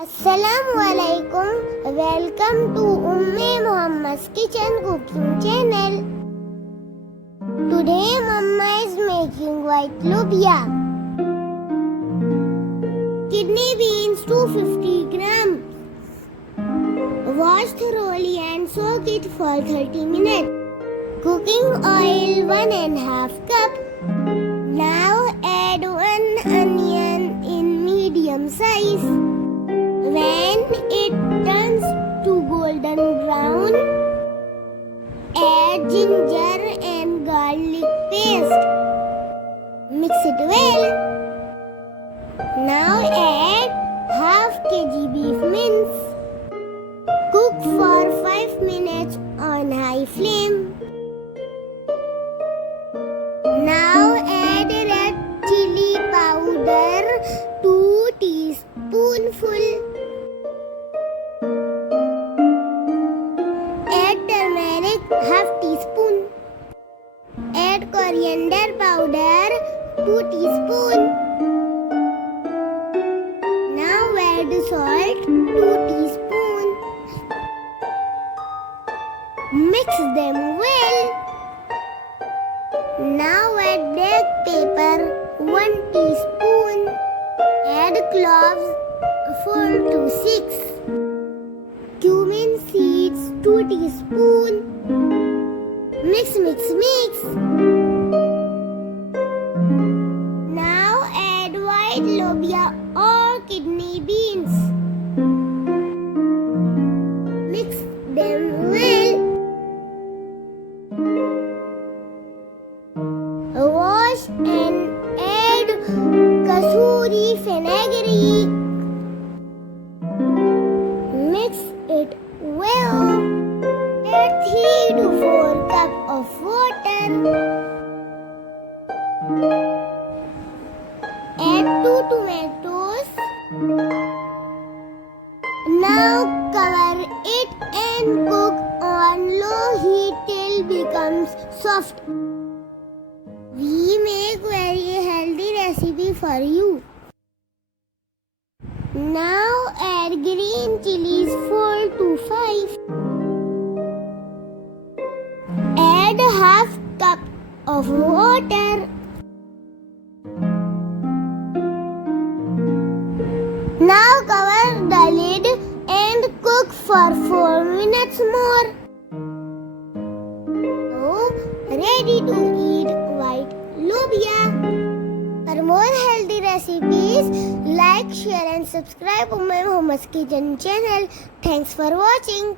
Assalamu Alaikum. Welcome to Umme Muhammad's kitchen cooking channel. Today Mama is making white lobia. Kidney beans 250 grams. Wash thoroughly and soak it for 30 minutes. Cooking oil 1.5 cup. Now add 1 onion in medium size. When it turns to golden brown, add ginger and garlic paste. Mix it well. Now add half kg beef mince. Cook for 5 minutes on high flame. Now add red chili powder 2 teaspoonful. Add turmeric half teaspoon. Add coriander powder 2 teaspoon. Now add salt 2 teaspoon. Mix them well. Now add black pepper 1 teaspoon. Add cloves 4 to 6. Cumin seeds 2 teaspoon. Mix. Now add white lobia or kidney beans. Mix them well. Wash and add kasuri fenugreek. Mix it well. Add 3 to 4 cups of water. Add 2 tomatoes. Now cover it and cook on low heat till becomes soft. We make very healthy recipe for you. Now add green chilies 4 to 5. Add half cup of water. Now cover the lid and cook for 4 minutes more. Now ready to eat white lobia. For more healthy recipes, like, share and subscribe Umme Muhammad's kitchen channel. Thanks for watching.